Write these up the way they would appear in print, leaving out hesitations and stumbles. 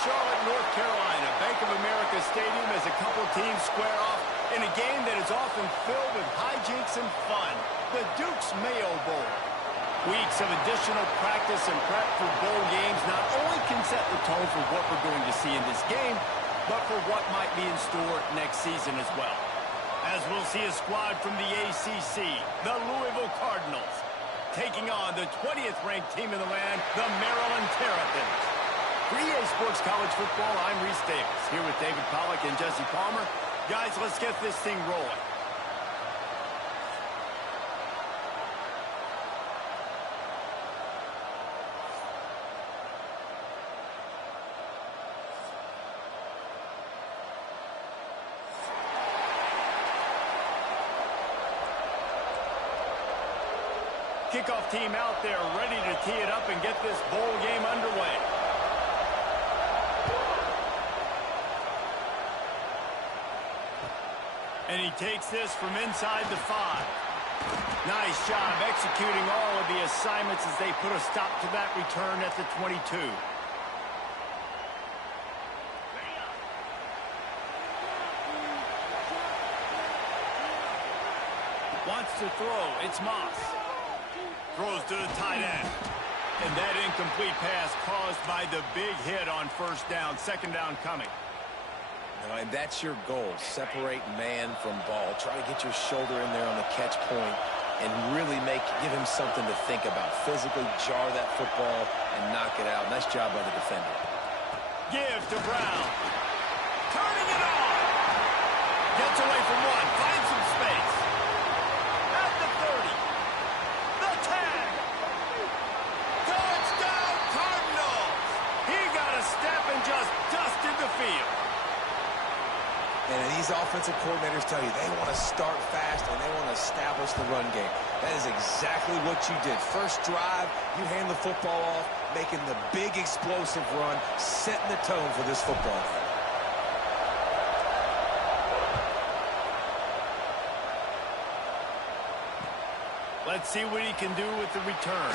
Charlotte, North Carolina. Bank of America Stadium as a couple teams square off in a game that is often filled with hijinks and fun. The Duke's Mayo Bowl. Weeks of additional practice and prep for bowl games not only can set the tone for what we're going to see in this game, but for what might be in store next season as well. As we'll see a squad from the ACC, the Louisville Cardinals, taking on the 20th ranked team in the land, the Maryland Terrapins. For EA Sports College Football, I'm Reese Davis, here with David Pollack and Jesse Palmer. Guys, let's get this thing rolling. Kickoff team out there ready to tee it up and get this bowl game underway. And he takes this from inside the 5. Nice job executing all of the assignments as they put a stop to that return at the 22. Wants to throw. It's Moss. Throws to the tight end. And that incomplete pass caused by the big hit on first down. Second down coming. And that's your goal. Separate man from ball. Try to get your shoulder in there on the catch point and really give him something to think about. Physically jar that football and knock it out. Nice job by the defender. Give to Brown. Turning it on. Gets away from one. Finds some space. At the 30. The tag. Touchdown Cardinals. He got a step and just dusted the field. And these offensive coordinators tell you they want to start fast and they want to establish the run game. That is exactly what you did. First drive, you hand the football off, making the big explosive run, setting the tone for this football game. Let's see what he can do with the return.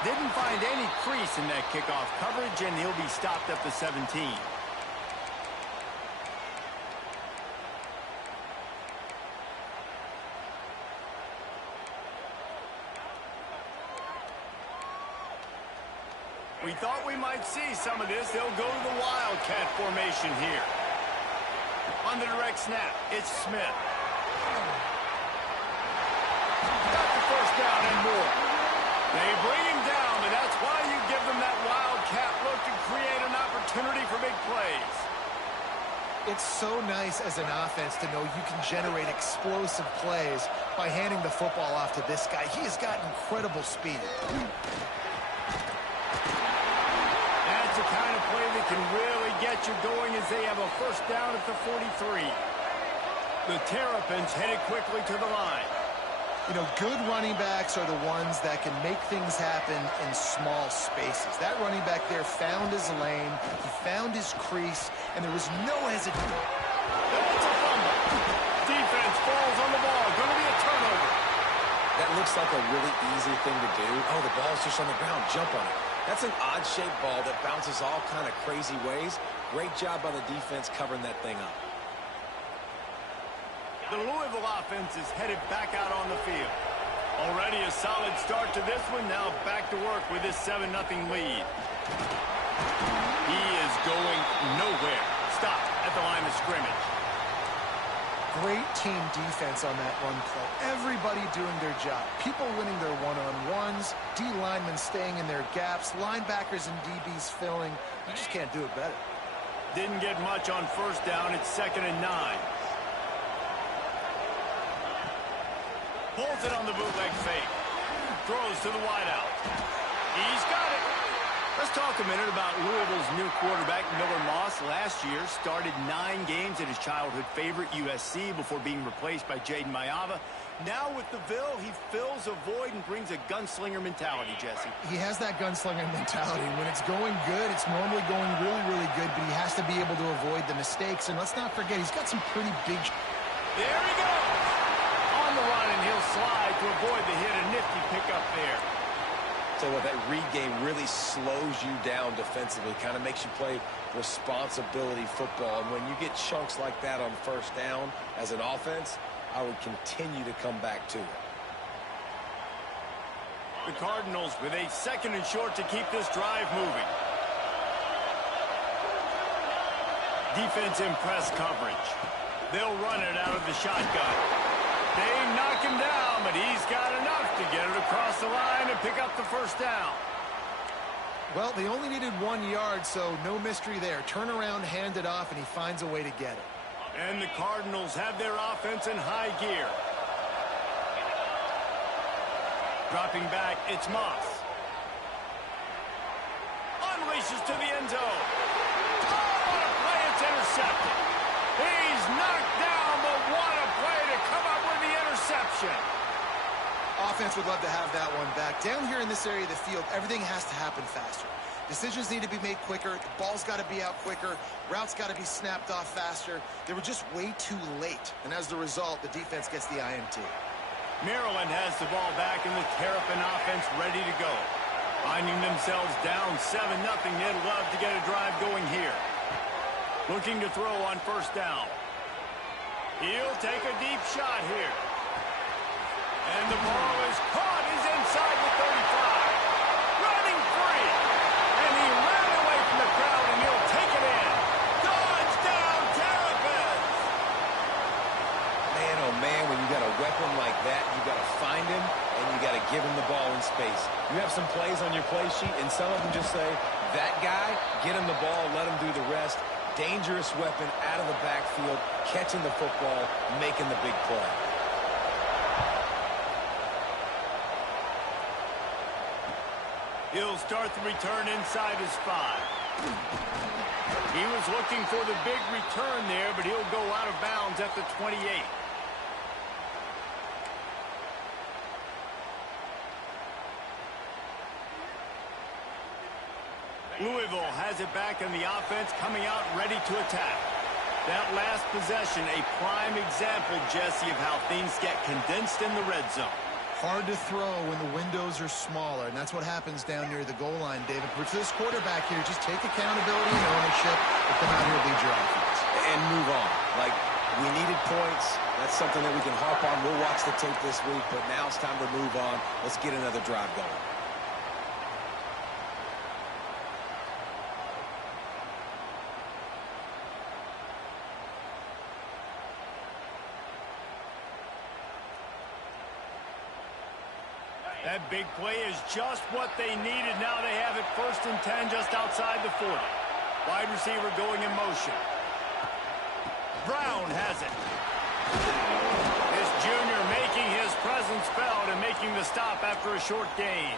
Didn't find any crease in that kickoff coverage, and he'll be stopped at the 17. We thought we might see some of this. They'll go to the Wildcat formation here. On the direct snap, it's Smith. Got the first down and more. They bring him down, and that's why you give them that Wildcat look to create an opportunity for big plays. It's so nice as an offense to know you can generate explosive plays by handing the football off to this guy. He has got incredible speed. The kind of play that can really get you going as they have a first down at the 43. The Terrapins headed quickly to the line. You know, good running backs are the ones that can make things happen in small spaces. That running back there found his lane, he found his crease, and there was no hesitation. That's a fumble. Defense falls on the ball. Going to be a turnover. That looks like a really easy thing to do. Oh, the ball's just on the ground. Jump on it. That's an odd-shaped ball that bounces all kind of crazy ways. Great job by the defense covering that thing up. The Louisville offense is headed back out on the field. Already a solid start to this one. Now back to work with this 7-0 lead. He is going nowhere. Stop at the line of scrimmage. Great team defense on that run play. Everybody doing their job. People winning their one-on-ones, D linemen staying in their gaps, linebackers and DBs filling. You just can't do it better. Didn't get much on first down. It's 2nd and 9. Pulls it on the bootleg fake. Throws to the wideout. He's got it. Let's talk a minute about Louisville's new quarterback, Miller Moss. Last year, started 9 games at his childhood favorite, USC, before being replaced by Jaden Mayava. Now with the Ville, he fills a void and brings a gunslinger mentality, Jesse. He has that gunslinger mentality. When it's going good, it's normally going really, really good, but he has to be able to avoid the mistakes. And let's not forget, he's got some pretty big... There he goes! On the run, and he'll slide to avoid the hit. A nifty pickup there. So what, that read game really slows you down defensively, kind of makes you play responsibility football. And when you get chunks like that on first down as an offense, I would continue to come back to it. The Cardinals with a 2nd and short to keep this drive moving. Defense in press coverage. They'll run it out of the shotgun. They knock him down, but he's got enough to get it across the line and pick up the first down. Well, they only needed 1 yard, so no mystery there. Turn around, hand it off, and he finds a way to get it. And the Cardinals have their offense in high gear. Dropping back, it's Moss. Unleashes to the end zone. Oh, what a play, it's intercepted. He's knocked down, but what a play to come up with the interception. Offense would love to have that one back. Down here in this area of the field, everything has to happen faster. Decisions need to be made quicker. The ball's got to be out quicker. Routes got to be snapped off faster. They were just way too late. And as the result, the defense gets the INT. Maryland has the ball back and the Terrapin offense ready to go. Finding themselves down 7-0, they'd love to get a drive going here. Looking to throw on first down. He'll take a deep shot here. And the ball is caught. He's inside the 35. Running free. And he ran away from the crowd, and he'll take it in. Touchdown, Terrapins! Man, oh man, when you got a weapon like that, you got to find him, and you got to give him the ball in space. You have some plays on your play sheet, and some of them just say, that guy, get him the ball, let him do the rest. Dangerous weapon out of the backfield, catching the football, making the big play. He'll start the return inside his 5. He was looking for the big return there, but he'll go out of bounds at the 28. Louisville has it back in the offense, coming out ready to attack. That last possession, a prime example, Jesse, of how things get condensed in the red zone. Hard to throw when the windows are smaller, and that's what happens down near the goal line, David. But for this quarterback here, just take accountability and ownership and come out here and lead your offense. And move on. Like, we needed points. That's something that we can harp on. We'll watch the tape this week, but now it's time to move on. Let's get another drive going. That big play is just what they needed. Now they have it 1st and 10 just outside the 40. Wide receiver going in motion. Brown has it. This junior making his presence felt and making the stop after a short gain.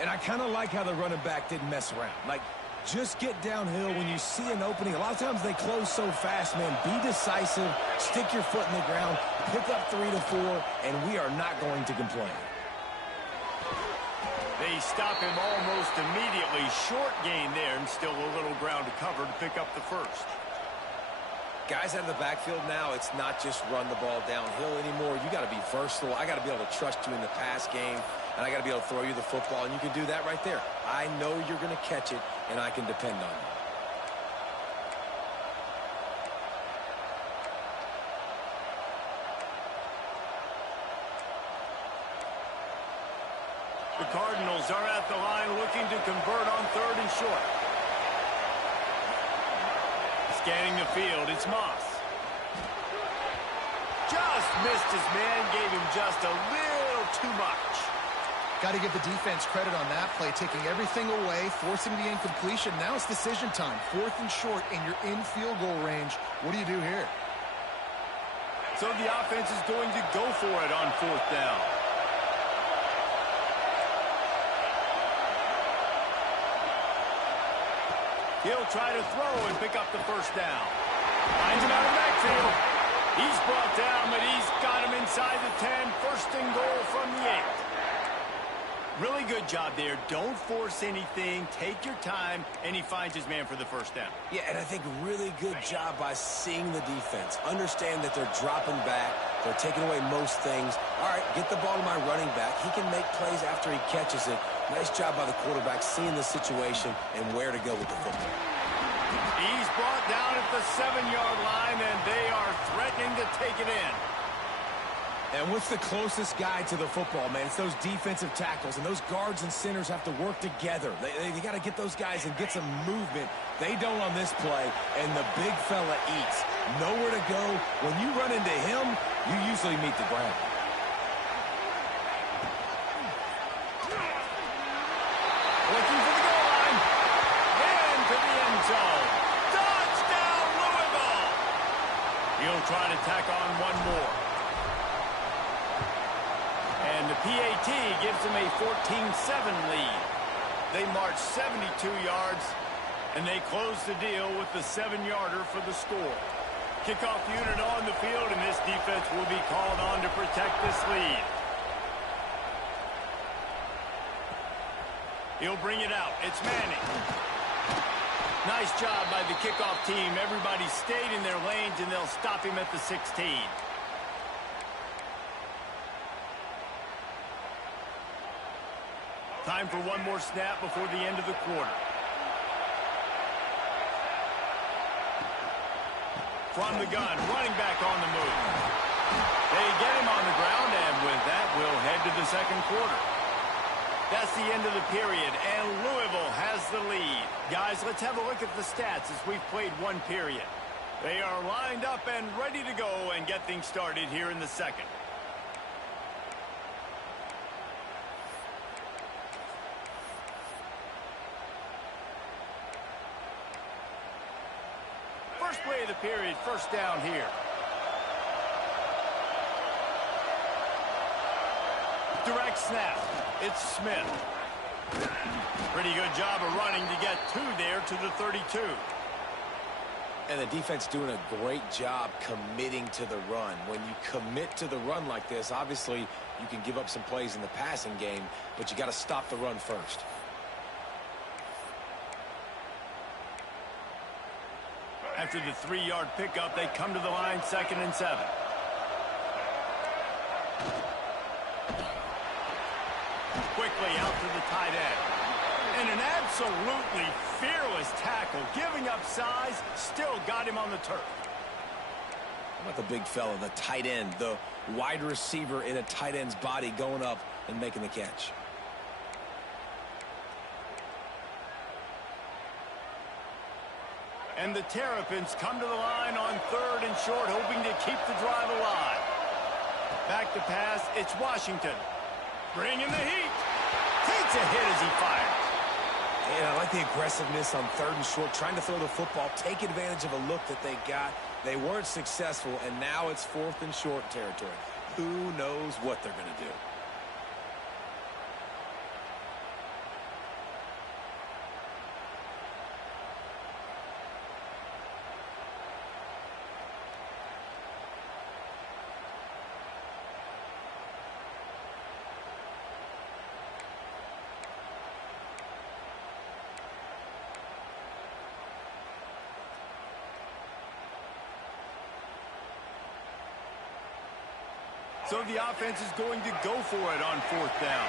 And I kind of like how the running back didn't mess around. Like, just get downhill when you see an opening. A lot of times they close so fast, man. Be decisive, stick your foot in the ground, pick up 3 to 4, and we are not going to complain. They stop him almost immediately. Short gain there, and still a little ground to cover to pick up the first. Guys out of the backfield now, it's not just run the ball downhill anymore. You got to be versatile. I got to be able to trust you in the pass game, and I got to be able to throw you the football, and you can do that right there. I know you're going to catch it, and I can depend on you. The Cardinals are at the line looking to convert on 3rd and short. Scanning the field, it's Moss. Just missed his man, gave him just a little too much. Got to give the defense credit on that play, taking everything away, forcing the incompletion. Now it's decision time. 4th and short, and you're in field goal range. What do you do here? So the offense is going to go for it on 4th down. He'll try to throw and pick up the first down. Finds him out of the backfield. He's brought down, but he's got him inside the 10. 1st and goal from the 8. Really good job there. Don't force anything. Take your time, and he finds his man for the first down. Yeah, and I think really good job by seeing the defense. Understand that they're dropping back. They're taking away most things. All right, get the ball to my running back. He can make plays after he catches it. Nice job by the quarterback seeing the situation and where to go with the football. He's brought down at the 7-yard line, and they are threatening to take it in. And what's the closest guy to the football, man? It's those defensive tackles, and those guards and centers have to work together. They got to get those guys and get some movement. They don't on this play, and the big fella eats. Nowhere to go. When you run into him, you usually meet the ground. Looking for the goal line. Into the end zone. Touchdown, Louisville! He'll try to tack on one more. And the PAT gives them a 14-7 lead. They march 72 yards, and they close the deal with the 7-yarder for the score. Kickoff unit on the field, and this defense will be called on to protect this lead. He'll bring it out. It's Manning. Nice job by the kickoff team. Everybody stayed in their lanes, and they'll stop him at the 16. Time for one more snap before the end of the quarter. From the gun, running back on the move. They get him on the ground, and with that, we'll head to the second quarter. That's the end of the period, and Louisville has the lead. Guys, let's have a look at the stats as we've played one period. They are lined up and ready to go and get things started here in the second. First play of the period, first down here. Direct snap. It's Smith. Pretty good job of running to get two there to the 32. And the defense doing a great job committing to the run. When you commit to the run like this, obviously you can give up some plays in the passing game, but you got to stop the run first. After the 3-yard pickup, they come to the line, 2nd and 7. Quickly out to the tight end. And an absolutely fearless tackle, giving up size, still got him on the turf. How about the big fella, the tight end, the wide receiver in a tight end's body going up and making the catch. And the Terrapins come to the line on 3rd and short, hoping to keep the drive alive. Back to pass, it's Washington. Bringing the heat. Takes a hit as he fires. And I like the aggressiveness on 3rd and short, trying to throw the football, take advantage of a look that they got. They weren't successful, and now it's 4th and short territory. Who knows what they're going to do? So the offense is going to go for it on 4th down.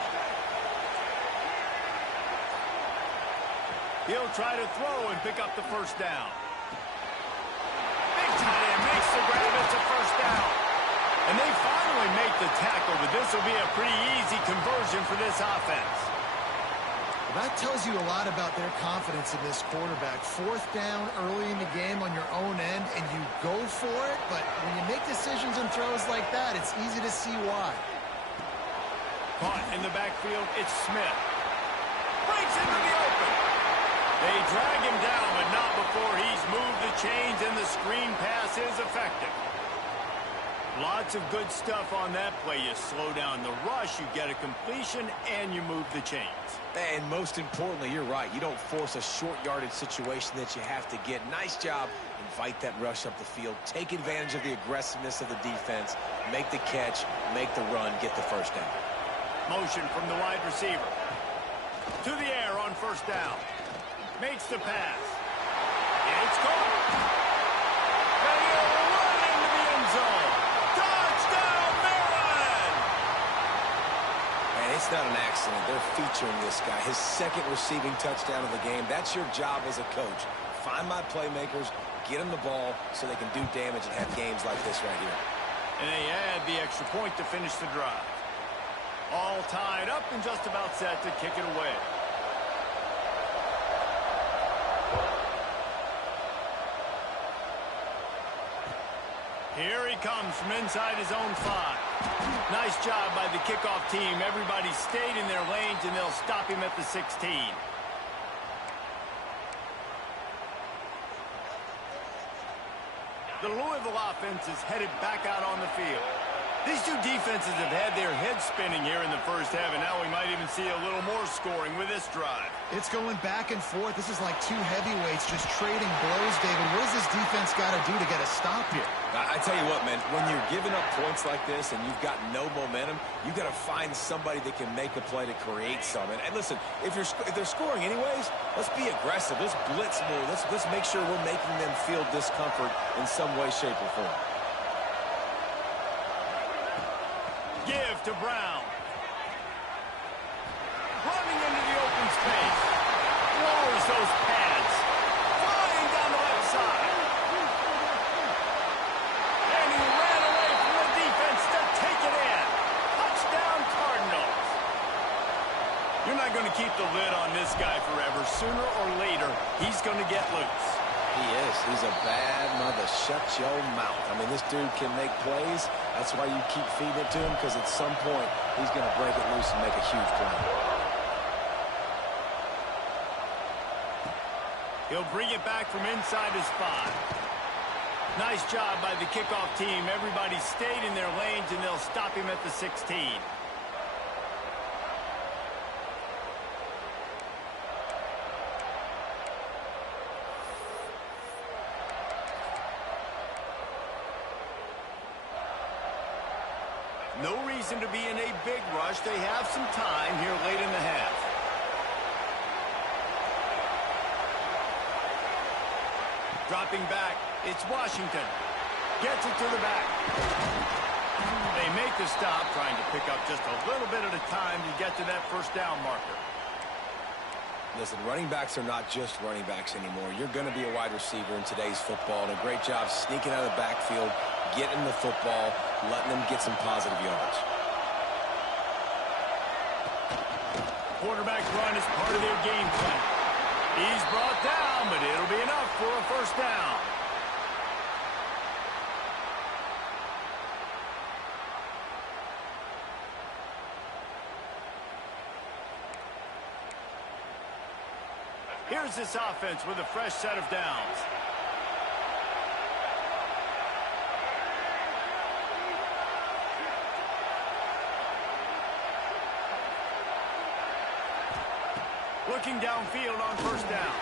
He'll try to throw and pick up the first down. Big tight end makes the grab. It's a first down. And they finally make the tackle, but this will be a pretty easy conversion for this offense. Well, that tells you a lot about their confidence in this quarterback. 4th down early in the game on your own end, and you go for it, but when you make decisions and throws like that, it's easy to see why. Caught in the backfield, it's Smith. Breaks into the open. They drag him down, but not before he's moved the chains, and the screen pass is effective. Lots of good stuff on that play. You slow down the rush, you get a completion, and you move the chains. And most importantly, you're right. You don't force a short yardage situation that you have to get. Nice job. Invite that rush up the field. Take advantage of the aggressiveness of the defense. Make the catch. Make the run. Get the first down. Motion from the wide receiver. To the air on first down. Makes the pass. It's caught. And he'll run into the end zone. Touchdown! featuring this guy, his second receiving touchdown of the game. That's your job as a coach. Find my playmakers, get them the ball so they can do damage and have games like this right here. And they add the extra point to finish the drive. All tied up and just about set to kick it away. Here he comes from inside his own 5. Nice job by the kickoff team. Everybody stayed in their lanes, and they'll stop him at the 16. The Louisville offense is headed back out on the field. These two defenses have had their heads spinning here in the first half, and now we might even see a little more scoring with this drive. It's going back and forth. This is like two heavyweights just trading blows, David. What does this defense got to do to get a stop here? I tell you what, man, when you're giving up points like this and you've got no momentum, you got to find somebody that can make a play to create some. And listen, if they're scoring anyways, let's be aggressive. Let's blitz more. Let's make sure we're making them feel discomfort in some way, shape, or form. Give to Brown. Running into the open space. Lowers those pads. Flying down the left side. And he ran away from the defense to take it in. Touchdown Cardinals. You're not going to keep the lid on this guy forever. Sooner or later, he's going to get loose. He is. He's a bad mother. Shut your mouth. I mean, this dude can make plays. That's why you keep feeding it to him, because at some point, he's going to break it loose and make a huge play. He'll bring it back from inside his 5. Nice job by the kickoff team. Everybody stayed in their lanes, and they'll stop him at the 16. No reason to be in a big rush. They have some time here late in the half. Dropping back, it's Washington. Gets it to the back. They make the stop, trying to pick up just a little bit at a time to get to that first down marker. Listen, running backs are not just running backs anymore. You're going to be a wide receiver in today's football, and a great job sneaking out of the backfield, getting the football, letting them get some positive yards. Quarterback run is part of their game plan. He's brought down, but it'll be enough for a first down. Here's this offense with a fresh set of downs. Looking downfield on first down.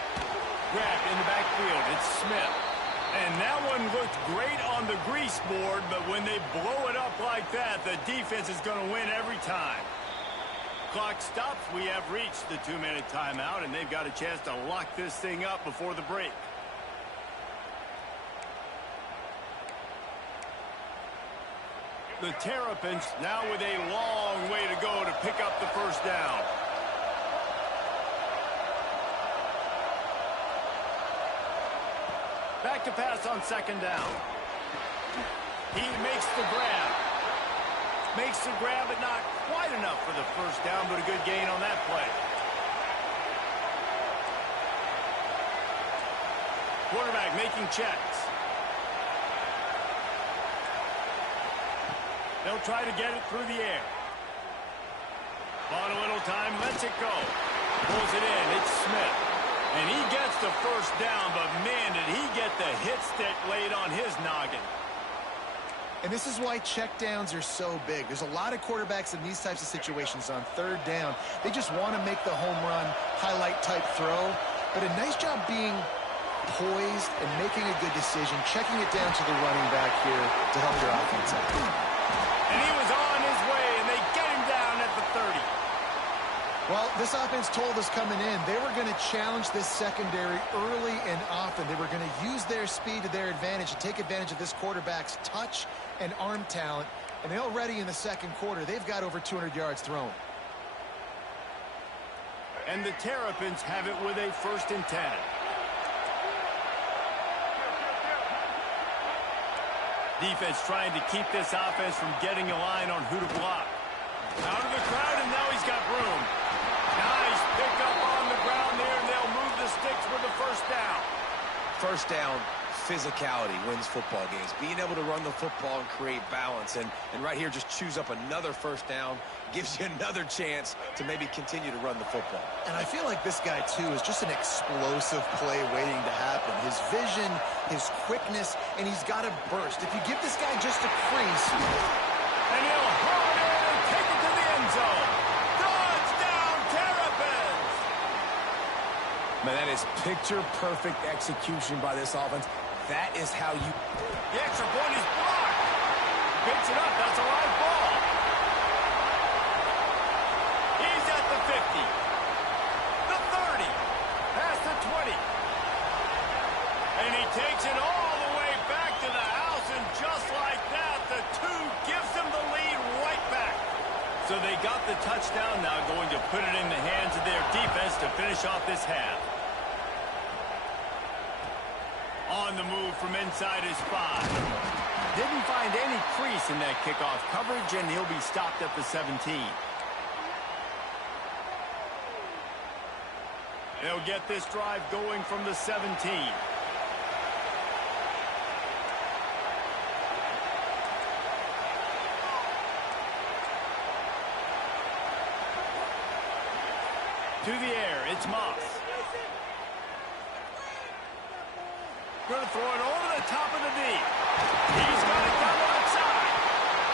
Grabbed in the backfield. It's Smith. And that one looked great on the grease board, but when they blow it up like that, the defense is going to win every time. Clock stops. We have reached the 2-minute timeout, and they've got a chance to lock this thing up before the break. The Terrapins now with a long way to go to pick up the first down. Back to pass on second down. He makes the grab. Makes the grab, but not quite enough for the first down, but a good gain on that play. Quarterback making checks. They'll try to get it through the air. Bought a little time, lets it go. Pulls it in, it's Smith. And he gets the first down, but man, did he get the hit stick laid on his noggin. And this is why checkdowns are so big. There's a lot of quarterbacks in these types of situations on third down. They just want to make the home run, highlight type throw. But a nice job being poised and making a good decision, checking it down to the running back here to help their offense out. And he was on his way, and they get him down at the 30. Well, this offense told us coming in, they were going to challenge this secondary early and often. They were going to use their speed to their advantage and take advantage of this quarterback's touch and arm talent. And already in the second quarter, they've got over 200 yards thrown. And the Terrapins have it with a 1st and 10. Defense trying to keep this offense from getting a line on who to block. Out of the crowd, and now he's got room. Nice pickup on the ground there, and they'll move the sticks with the 1st down. 1st down, physicality wins football games. Being able to run the football and create balance. And right here, just choose up another 1st down. Gives you another chance to maybe continue to run the football. And I feel like this guy, too, is just an explosive play waiting to happen. His vision, his quickness, and he's got a burst. If you give this guy just a crease... And he'll haul it in and take it to the end zone. Touchdown, Terrapins! Man, that is picture-perfect execution by this offense. That is how you... The extra point is blocked. Picks it up. That's a live ball. He's at the 50. The 30. Past the 20. And he takes it all the way back to the house. And just like that, the 2 gives them the lead right back. So they got the touchdown, now going to put it in the hands of their defense to finish off this half. On the move from inside his 5. Didn't find any crease in that kickoff coverage, and he'll be stopped at the 17. They'll get this drive going from the 17. To the air, it's Moss. Going to throw it over the top of the D. He's got it down the left side.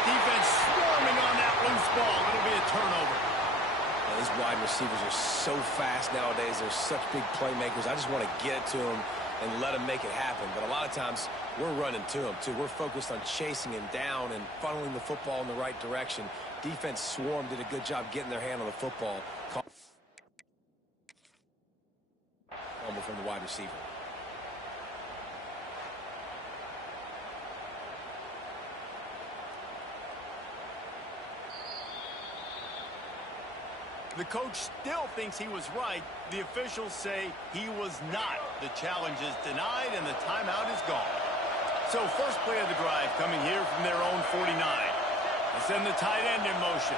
Defense swarming on that loose ball. It'll be a turnover. Man, these wide receivers are so fast nowadays. They're such big playmakers. I just want to get it to them and let them make it happen. But a lot of times, we're running to them, too. We're focused on chasing him down and funneling the football in the right direction. Defense swarm did a good job getting their hand on the football. From the wide receiver. The coach still thinks he was right. The officials say he was not. The challenge is denied and the timeout is gone. So first play of the drive coming here from their own 49. They send the tight end in motion.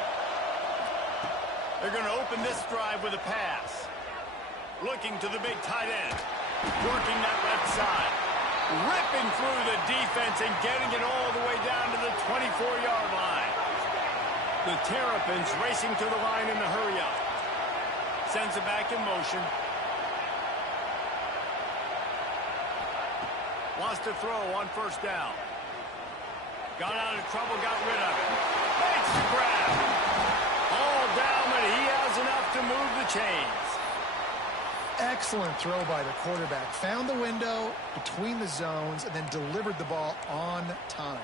They're going to open this drive with a pass. Looking to the big tight end. Working that left side. Ripping through the defense and getting it all the way down to the 24-yard line. The Terrapins racing to the line in the hurry-up. Sends it back in motion. Wants to throw on 1st down. Got out of trouble, got rid of it. Makes the grab. All down, but he has enough to move the chains. Excellent throw by the quarterback. Found the window between the zones and then delivered the ball on time.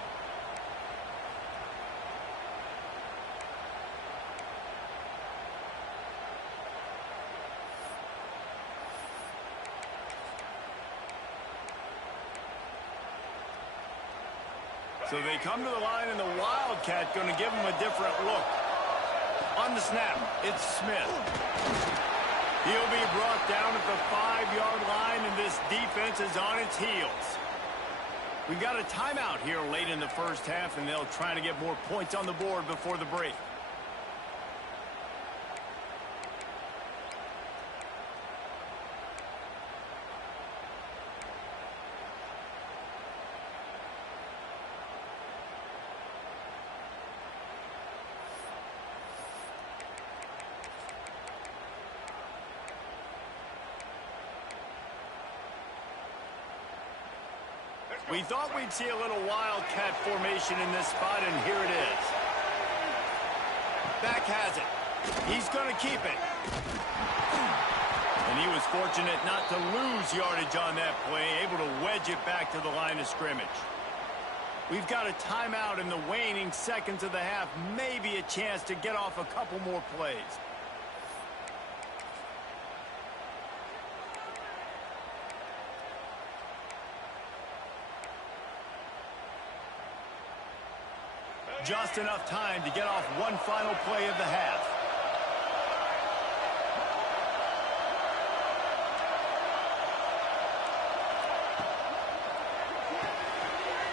So they come to the line, and the Wildcat going to give them a different look. On the snap, it's Smith. He'll be brought down at the 5-yard line, and this defense is on its heels. We've got a timeout here late in the first half, and they'll try to get more points on the board before the break. We thought we'd see a little Wildcat formation in this spot, and here it is. Back has it. He's going to keep it. And he was fortunate not to lose yardage on that play, able to wedge it back to the line of scrimmage. We've got a timeout in the waning seconds of the half, maybe a chance to get off a couple more plays. Just enough time to get off one final play of the half.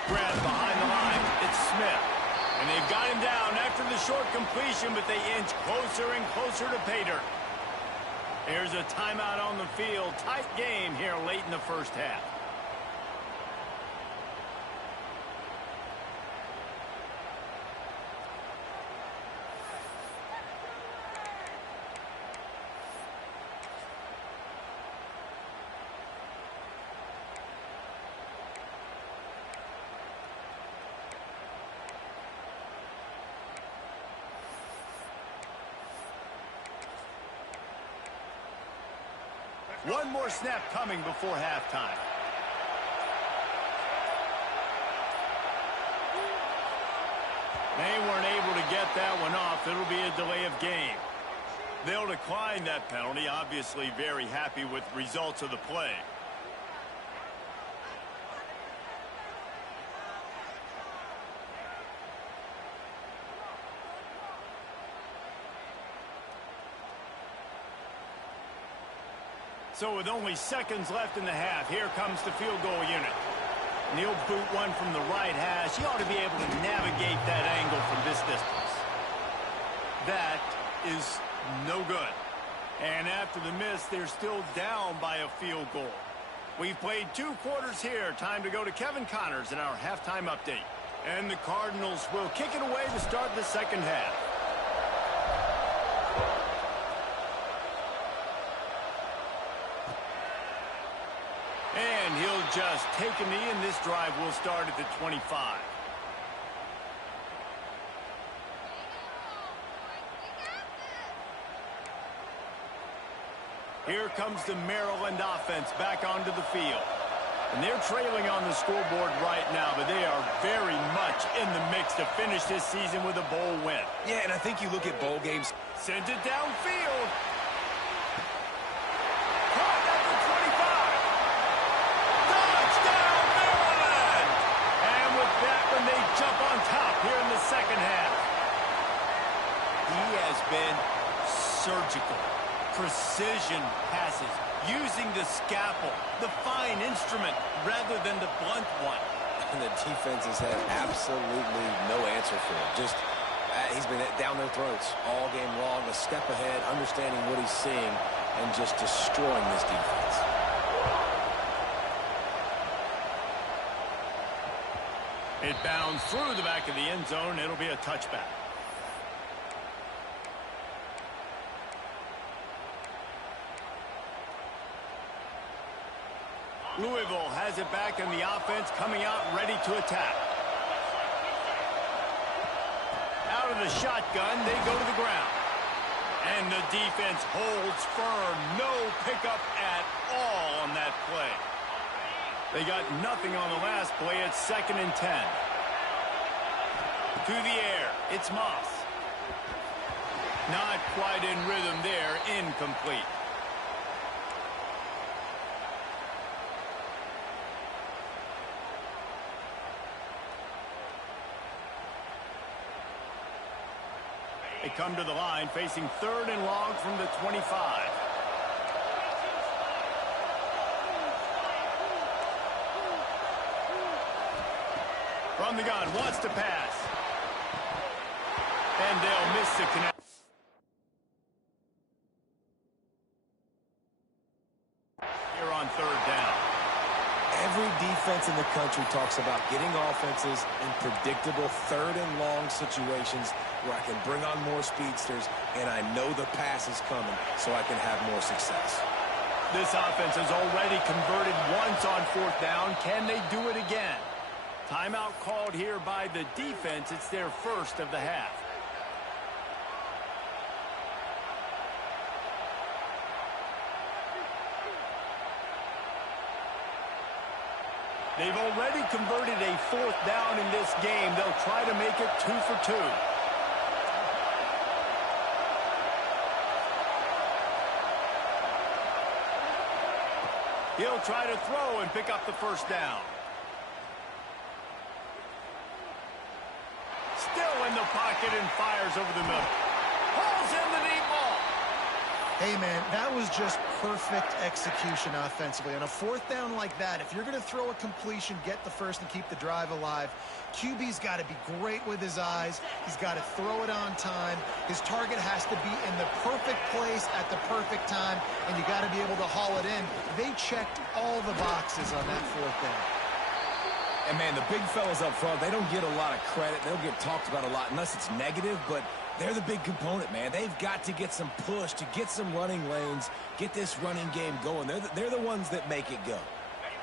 grab behind the line. It's Smith. And they've got him down after the short completion, but they inch closer and closer to pay dirt. Here's a timeout on the field. Tight game here late in the first half. One more snap coming before halftime. They weren't able to get that one off. It'll be a delay of game. They'll decline that penalty. Obviously very happy with results of the play. So with only seconds left in the half, here comes the field goal unit. And he'll boot one from the right hash. He ought to be able to navigate that angle from this distance. That is no good. And after the miss, they're still down by a field goal. We've played 2 quarters here. Time to go to Kevin Connors in our halftime update. And the Cardinals will kick it away to start the second half. And he'll just take a knee, and this drive will start at the 25. Here comes the Maryland offense back onto the field. And they're trailing on the scoreboard right now, but they are very much in the mix to finish this season with a bowl win. Yeah, and I think you look at bowl games. Sends it downfield. They jump on top here in the second half. He has been surgical. Precision passes, using the scalpel, the fine instrument, rather than the blunt one. And the defense has had absolutely no answer for him. Just, he's been down their throats all game long, a step ahead, understanding what he's seeing, and just destroying this defense. It bounds through the back of the end zone. It'll be a touchback. Louisville has it back, and the offense coming out ready to attack. Out of the shotgun, they go to the ground. And the defense holds firm. No pickup at all on that play. They got nothing on the last play. It's 2nd and 10. To the air. It's Moss. Not quite in rhythm there. Incomplete. They come to the line facing 3rd and long from the 25. From the gun, wants to pass. And they'll miss the connection. Here on 3rd down. Every defense in the country talks about getting offenses in predictable 3rd and long situations where I can bring on more speedsters and I know the pass is coming so I can have more success. This offense has already converted once on 4th down. Can they do it again? Timeout called here by the defense. It's their first of the half. They've already converted a 4th down in this game. They'll try to make it 2 for 2. He'll try to throw and pick up the 1st down. Still in the pocket and fires over the middle. Pulls in the deep ball. Hey, man, that was just perfect execution offensively. On a fourth down like that, if you're going to throw a completion, get the first and keep the drive alive, QB's got to be great with his eyes. He's got to throw it on time. His target has to be in the perfect place at the perfect time, and you got to be able to haul it in. They checked all the boxes on that fourth down. And, man, the big fellas up front, they don't get a lot of credit. They don't get talked about a lot unless it's negative, but they're the big component, man. They've got to get some push, to get some running lanes, get this running game going. They're the ones that make it go.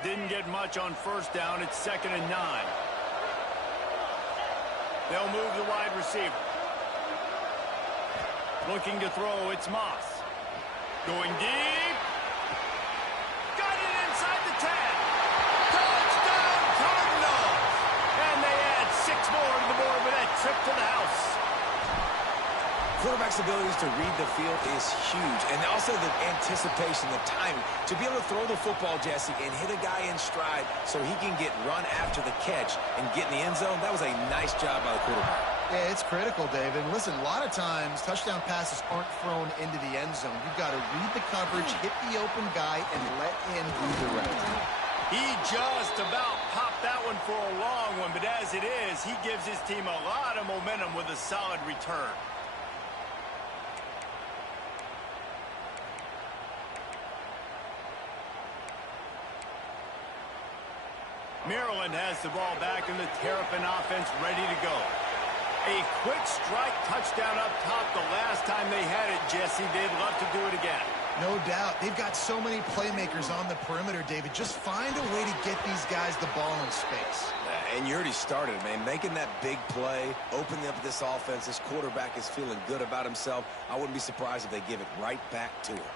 Didn't get much on first down. It's 2nd and 9. They'll move the wide receiver. Looking to throw, it's Moss. Going deep. Got it inside the 10. Touchdown, Cardinals! And they add 6 more to the board with that trip to the house. Quarterback's abilities to read the field is huge. And also the anticipation, the timing. To be able to throw the football, Jesse, and hit a guy in stride so he can get run after the catch and get in the end zone, that was a nice job by the quarterback. Yeah, it's critical, David. Listen, a lot of times touchdown passes aren't thrown into the end zone. You've got to read the coverage, hit the open guy, and let in redirect. He just about popped that one for a long one, but as it is, he gives his team a lot of momentum with a solid return. Maryland has the ball back and the Terrapin offense ready to go. A quick strike touchdown up top the last time they had it, Jesse. They'd love to do it again. No doubt. They've got so many playmakers on the perimeter, David. Just find a way to get these guys the ball in space. And you already started, man. Making that big play, opening up this offense. This quarterback is feeling good about himself. I wouldn't be surprised if they give it right back to him.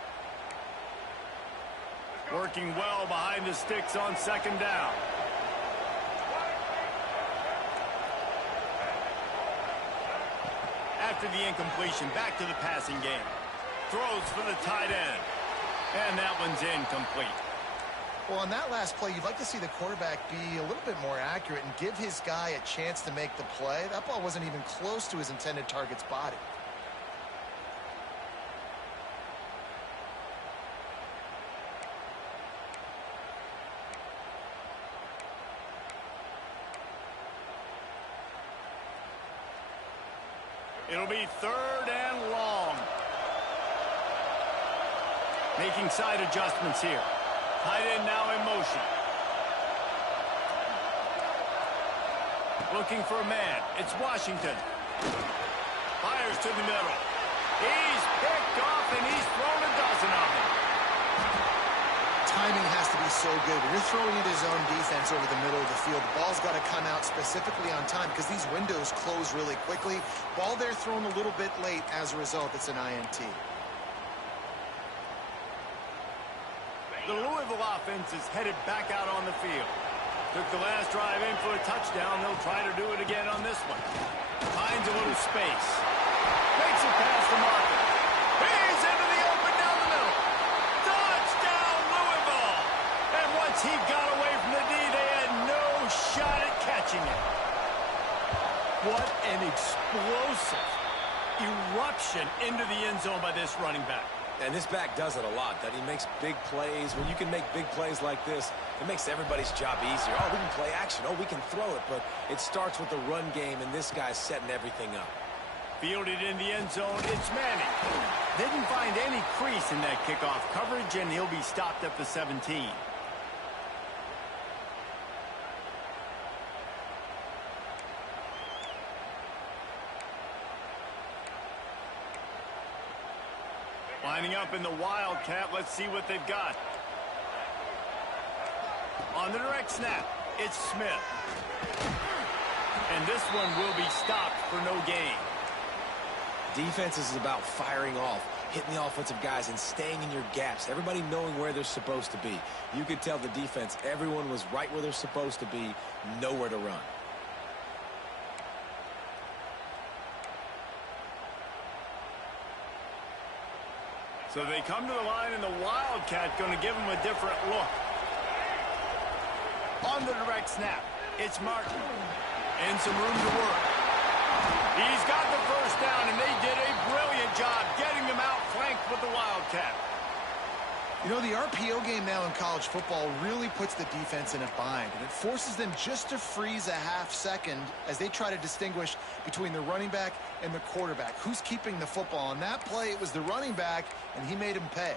Working well behind the sticks on 2nd down. After the incompletion, back to the passing game. Throws for the tight end. And that one's incomplete. Well, on that last play, you'd like to see the quarterback be a little bit more accurate and give his guy a chance to make the play. That ball wasn't even close to his intended target's body. It'll be 3rd and long. Making side adjustments here. Tight end now in motion. Looking for a man. It's Washington. Fires to the middle. He's picked off and he's thrown a dozen of them. Timing has to be so good. When you're throwing into zone defense over the middle of the field, the ball's got to come out specifically on time because these windows close really quickly. Ball there thrown a little bit late. As a result, it's an INT. The Louisville offense is headed back out on the field. Took the last drive in for a touchdown. They'll try to do it again on this one. Finds a little space. Makes it past the marker. He's into the open down the middle. Touchdown, Louisville! And once he got away from the D, they had no shot at catching it. What an explosive eruption into the end zone by this running back. And this back does it a lot, that he makes big plays. When you can make big plays like this, it makes everybody's job easier. Oh, we can play action. Oh, we can throw it. But it starts with the run game, and this guy's setting everything up. Fielded in the end zone, it's Manning. Didn't find any crease in that kickoff coverage, and he'll be stopped at the 17. Lining up in the Wildcat. Let's see what they've got. On the direct snap, it's Smith. And this one will be stopped for no gain. Defense is about firing off, hitting the offensive guys, and staying in your gaps. Everybody knowing where they're supposed to be. You could tell the defense, everyone was right where they're supposed to be, nowhere to run. So they come to the line, and the Wildcat going to give them a different look. On the direct snap, it's Martin. And some room to work. He's got the first down, and they did a brilliant job getting them out flanked with the Wildcat. You know, the RPO game now in college football really puts the defense in a bind, and it forces them just to freeze a half second as they try to distinguish between the running back and the quarterback. Who's keeping the football? On that play, it was the running back, and he made him pay.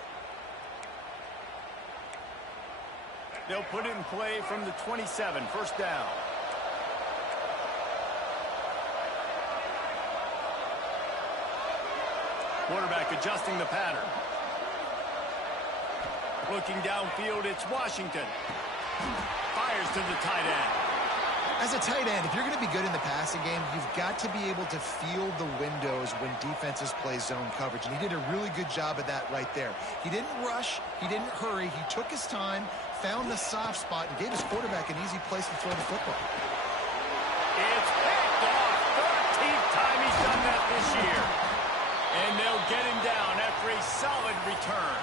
They'll put it in play from the 27, first down. Quarterback adjusting the pattern. Looking downfield, it's Washington. Fires to the tight end. As a tight end, if you're going to be good in the passing game, you've got to be able to feel the windows when defenses play zone coverage. And he did a really good job of that right there. He didn't rush. He didn't hurry. He took his time, found the soft spot, and gave his quarterback an easy place to throw the football. It's picked off. 13th time he's done that this year. And they'll get him down after a solid return.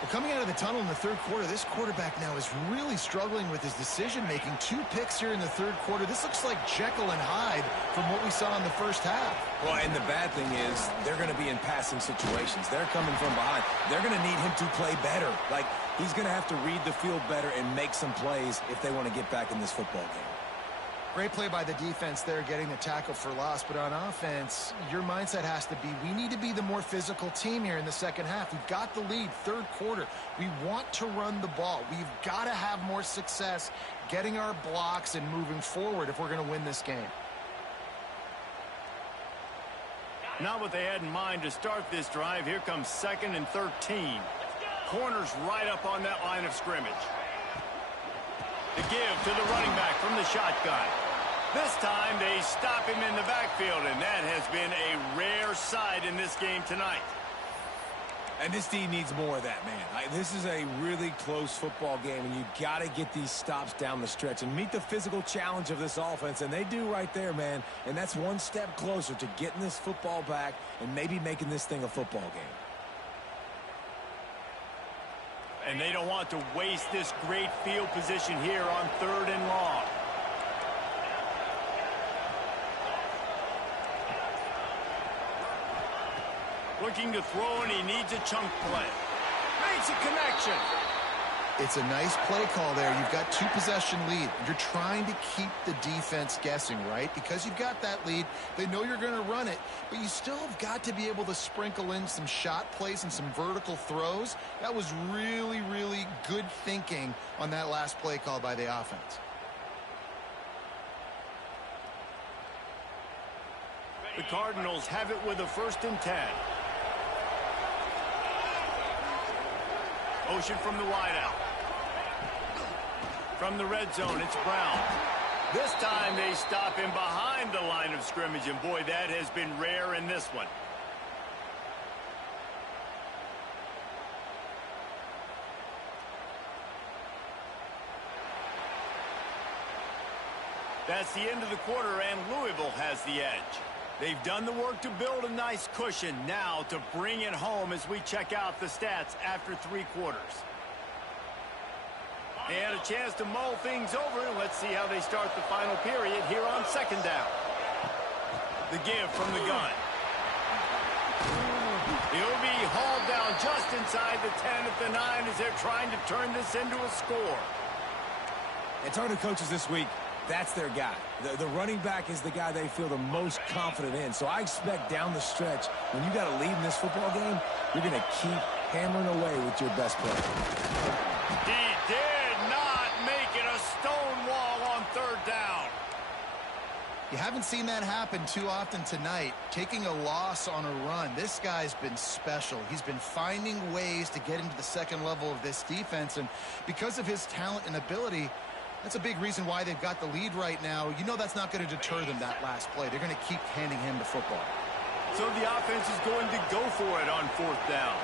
Well, coming out of the tunnel in the third quarter, this quarterback now is really struggling with his decision-making. 2 picks here in the third quarter. This looks like Jekyll and Hyde from what we saw in the first half. Well, and the bad thing is they're going to be in passing situations. They're coming from behind. They're going to need him to play better. Like, he's going to have to read the field better and make some plays if they want to get back in this football game. Great play by the defense there, getting the tackle for loss. But on offense, your mindset has to be, we need to be the more physical team here in the second half. We've got the lead, third quarter. We want to run the ball. We've got to have more success getting our blocks and moving forward if we're going to win this game. Not what they had in mind to start this drive. Here comes 2nd and 13. Corners right up on that line of scrimmage. The give to the running back from the shotgun. This time they stop him in the backfield, and that has been a rare sight in this game tonight. And this D needs more of that, man. This is a really close football game, and you got to get these stops down the stretch and meet the physical challenge of this offense, and they do right there, man. And that's one step closer to getting this football back and maybe making this thing a football game. And they don't want to waste this great field position here on 3rd and long. Looking to throw, and he needs a chunk play. Makes a connection. It's a nice play call there. You've got 2-possession lead. You're trying to keep the defense guessing, right? Because you've got that lead, they know you're going to run it, but you still have got to be able to sprinkle in some shot plays and some vertical throws. That was really, really good thinking on that last play call by the offense. The Cardinals have it with a 1st and 10. Motion from the wideout. From the red zone, it's Brown. This time they stop him behind the line of scrimmage, and boy, that has been rare in this one. That's the end of the quarter, and Louisville has the edge. They've done the work to build a nice cushion. Now to bring it home as we check out the stats after 3 quarters. They had a chance to mull things over, and let's see how they start the final period here on 2nd down. The give from the gun. He'll be hauled down just inside the 10 at the 9 as they're trying to turn this into a score. And talking to coaches this week, that's their guy. The running back is the guy they feel the most confident in. So I expect down the stretch, when you got a lead in this football game, you're going to keep hammering away with your best player. He did not make it a stone wall on 3rd down. You haven't seen that happen too often tonight, taking a loss on a run. This guy's been special. He's been finding ways to get into the second level of this defense, and because of his talent and ability, that's a big reason why they've got the lead right now. You know that's not going to deter them, that last play. They're going to keep handing him the football. So the offense is going to go for it on 4th down.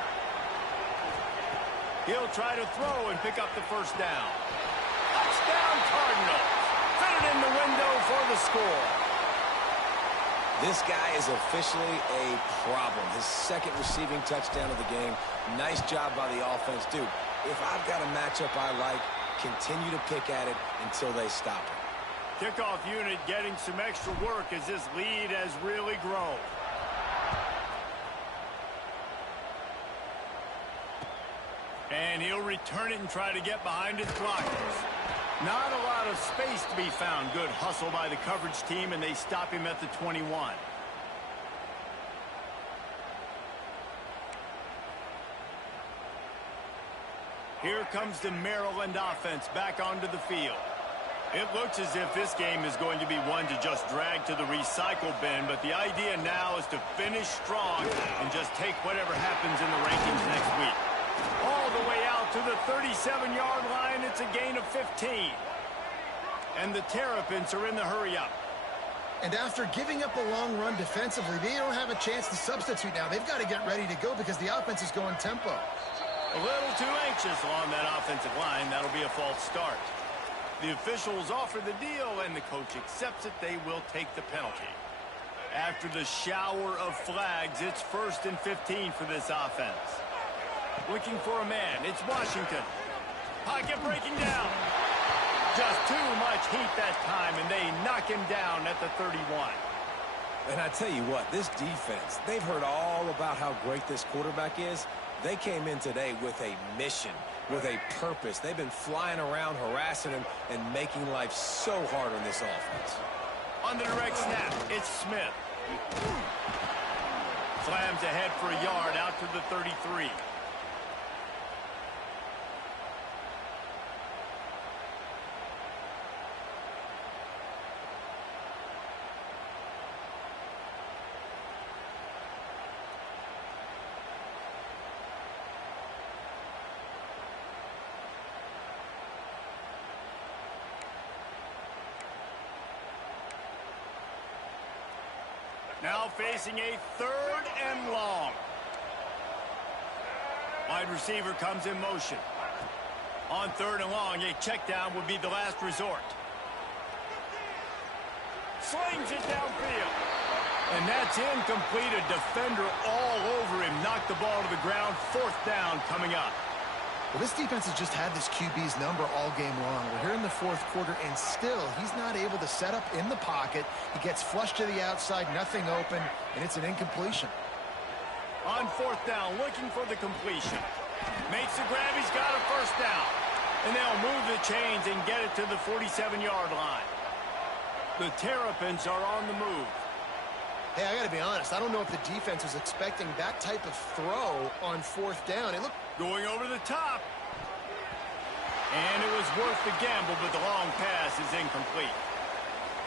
He'll try to throw and pick up the 1st down. Touchdown Cardinals. Fit it in the window for the score. This guy is officially a problem. His 2nd receiving touchdown of the game. Nice job by the offense. Dude, if I've got a matchup I like, continue to pick at it until they stop it. Kickoff unit getting some extra work as this lead has really grown. And he'll return it and try to get behind his blockers. Not a lot of space to be found. Good hustle by the coverage team, and they stop him at the 21. Here comes the Maryland offense back onto the field. It looks as if this game is going to be one to just drag to the recycle bin, but the idea now is to finish strong and just take whatever happens in the rankings next week. All the way out to the 37-yard line, it's a gain of 15. And the Terrapins are in the hurry-up. And after giving up a long run defensively, they don't have a chance to substitute now. They've got to get ready to go because the offense is going tempo. A little too anxious along that offensive line. That'll be a false start. The officials offer the deal, and the coach accepts it. They will take the penalty. After the shower of flags, it's 1st and 15 for this offense. Looking for a man. It's Washington. Pocket breaking down. Just too much heat that time, and they knock him down at the 31. And I tell you what, this defense, they've heard all about how great this quarterback is. They came in today with a mission, with a purpose. They've been flying around, harassing him, and making life so hard on this offense. On the direct snap, it's Smith. Slams ahead for a yard out to the 33. Now facing a 3rd and long. Wide receiver comes in motion. On 3rd and long, a check down would be the last resort. Slings it downfield. And that's incomplete. A defender all over him. Knocked the ball to the ground. 4th down coming up. Well, this defense has just had this QB's number all game long. We're here in the 4th quarter, and still, he's not able to set up in the pocket. He gets flushed to the outside, nothing open, and it's an incompletion. On 4th down, looking for the completion. Makes the grab, he's got a 1st down. And they'll move the chains and get it to the 47-yard line. The Terrapins are on the move. Hey, I got to be honest. I don't know if the defense was expecting that type of throw on 4th down. It looked going over the top. And it was worth the gamble, but the long pass is incomplete.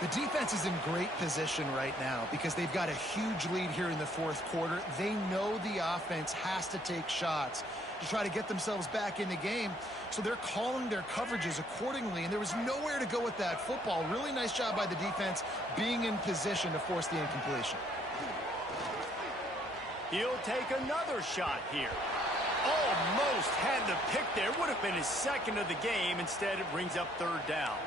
The defense is in great position right now because they've got a huge lead here in the 4th quarter. They know the offense has to take shots to try to get themselves back in the game. So they're calling their coverages accordingly, and there was nowhere to go with that football. Really nice job by the defense being in position to force the incompletion. He'll take another shot here. Almost had the pick there. Would have been his 2nd of the game. Instead, it brings up 3rd down.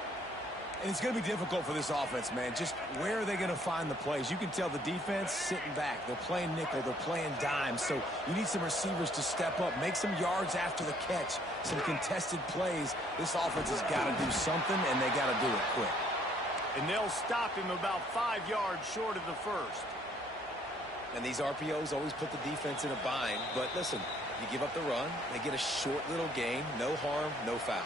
And it's going to be difficult for this offense, man. Just where are they going to find the plays? You can tell the defense sitting back. They're playing nickel. They're playing dime. So you need some receivers to step up, make some yards after the catch, some contested plays. This offense has got to do something, and they got to do it quick. And they'll stop him about 5 yards short of the 1st. And these RPOs always put the defense in a bind. But listen, you give up the run, they get a short little gain, no harm, no foul.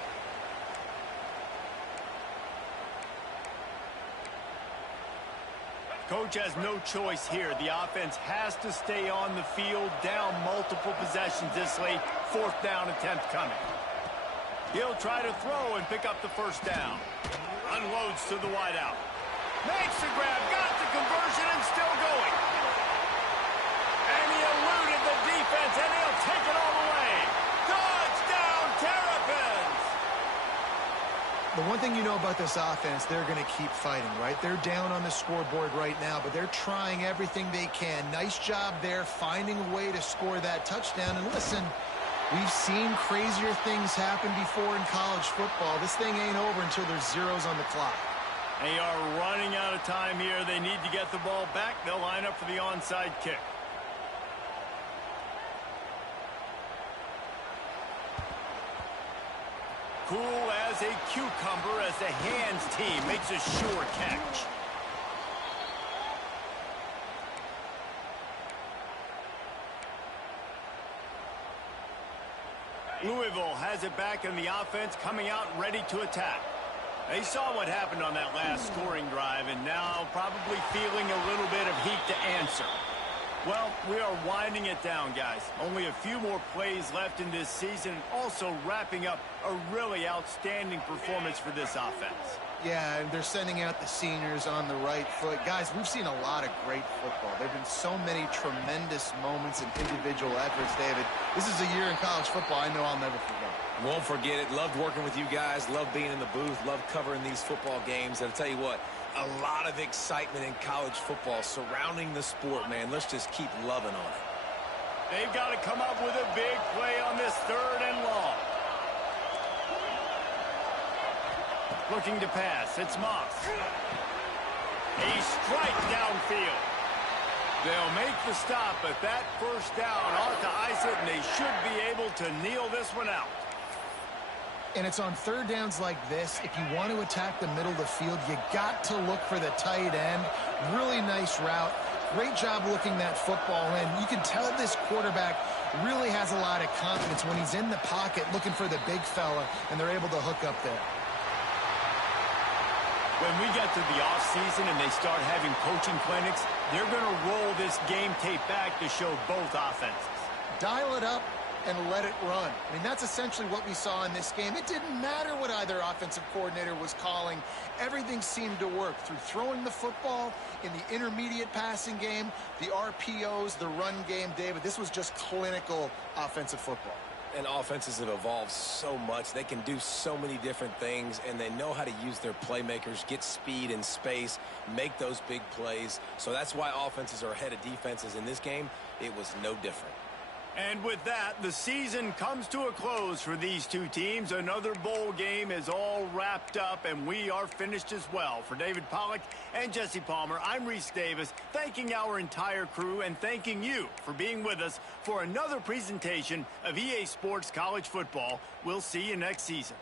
Coach has no choice here. The offense has to stay on the field, down multiple possessions this late. 4th down attempt coming. He'll try to throw and pick up the 1st down. Unloads to the wideout. Makes the grab, got the conversion, and still going. And he eluded the defense, and he'll take it all the way. Touchdown, Terrapins! The one thing you know about this offense, they're going to keep fighting, right? They're down on the scoreboard right now, but they're trying everything they can. Nice job there, finding a way to score that touchdown. And listen, we've seen crazier things happen before in college football. This thing ain't over until there's zeros on the clock. They are running out of time here. They need to get the ball back. They'll line up for the onside kick. Cool as a cucumber as the hands team makes a sure catch. Louisville has it back in the offense, coming out ready to attack. They saw what happened on that last scoring drive, and now probably feeling a little bit of heat to answer. Well, we are winding it down, guys. Only a few more plays left in this season, and also wrapping up a really outstanding performance for this offense. Yeah, and they're sending out the seniors on the right foot. Guys, we've seen a lot of great football. There have been so many tremendous moments and individual efforts, David. This is a year in college football I know I'll never forget. Won't forget it. Loved working with you guys. Loved being in the booth. Loved covering these football games. And I'll tell you what, a lot of excitement in college football surrounding the sport, man. Let's just keep loving on it. They've got to come up with a big play on this 3rd and long. Looking to pass. It's Moss. A strike downfield. They'll make the stop, but that first down ought to ice it, and they should be able to kneel this one out. And it's on 3rd downs like this. If you want to attack the middle of the field, you got to look for the tight end. Really nice route. Great job looking that football in. You can tell this quarterback really has a lot of confidence when he's in the pocket looking for the big fella, and they're able to hook up there. When we get to the offseason and they start having coaching clinics, they're going to roll this game tape back to show both offenses. Dial it up and let it run. I mean, that's essentially what we saw in this game. It didn't matter what either offensive coordinator was calling. Everything seemed to work through throwing the football, in the intermediate passing game, the RPOs, the run game. David, this was just clinical offensive football. And offenses have evolved so much. They can do so many different things, and they know how to use their playmakers, get speed and space, make those big plays. So that's why offenses are ahead of defenses. In this game, it was no different. And with that, the season comes to a close for these two teams. Another bowl game is all wrapped up, and we are finished as well. For David Pollack and Jesse Palmer, I'm Reese Davis, thanking our entire crew and thanking you for being with us for another presentation of EA Sports College Football. We'll see you next season.